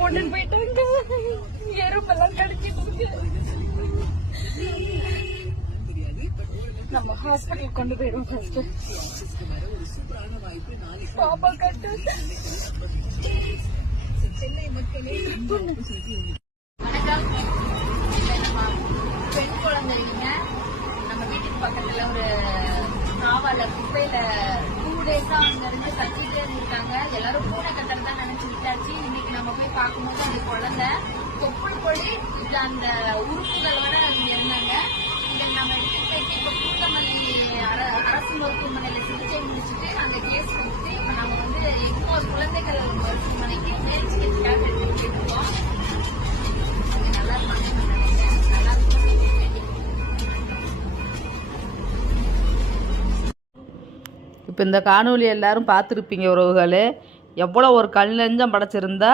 போட்டுட்டு போயிட்டாங்க. எறும்பெல்லாம் கடிச்சிட்டு இருக்கு. நம்ம ஹாஸ்பிட்டல் கொண்டு போயிடுவோம் ஃபர்ஸ்ட். பாப்பா கட்டு. வணக்கம். பெண் குழந்தைங்க நம்ம வீட்டுக்கு பக்கத்துல ஒரு காவால குப்பையில 2 டேஸா அங்க இருந்து கத்திட்டே இருந்திருக்காங்க. எல்லாரும் பூனை கட்டல் தான் நினைச்சு விட்டாச்சு. இன்னைக்கு நம்ம போய் பார்க்கும்போது அந்த குழந்தை தொப்புள் கொடி இல்ல அந்த உறுப்புகளோட அங்க இருந்தாங்க. இதை நம்ம எடுத்துட்டு போயிட்டு இப்ப பூந்தமல்லி அரசு மருத்துவமனையில சிகிச்சை முடிச்சுட்டு அந்த கேஸ் வந்துட்டு இப்ப நம்ம வந்து எக்மோர் குழந்தைகள் மருத்துவமனைக்கு மேல் சிகிச்சைக்காக எடுத்துட்டு இருக்கோம். நல்லா இருப்பாங்க. இப்போ இந்த காணொலி எல்லாரும் பார்த்துருப்பீங்க உறவுகளே. எவ்வளோ ஒரு கல் நெஞ்சம் படைச்சிருந்தா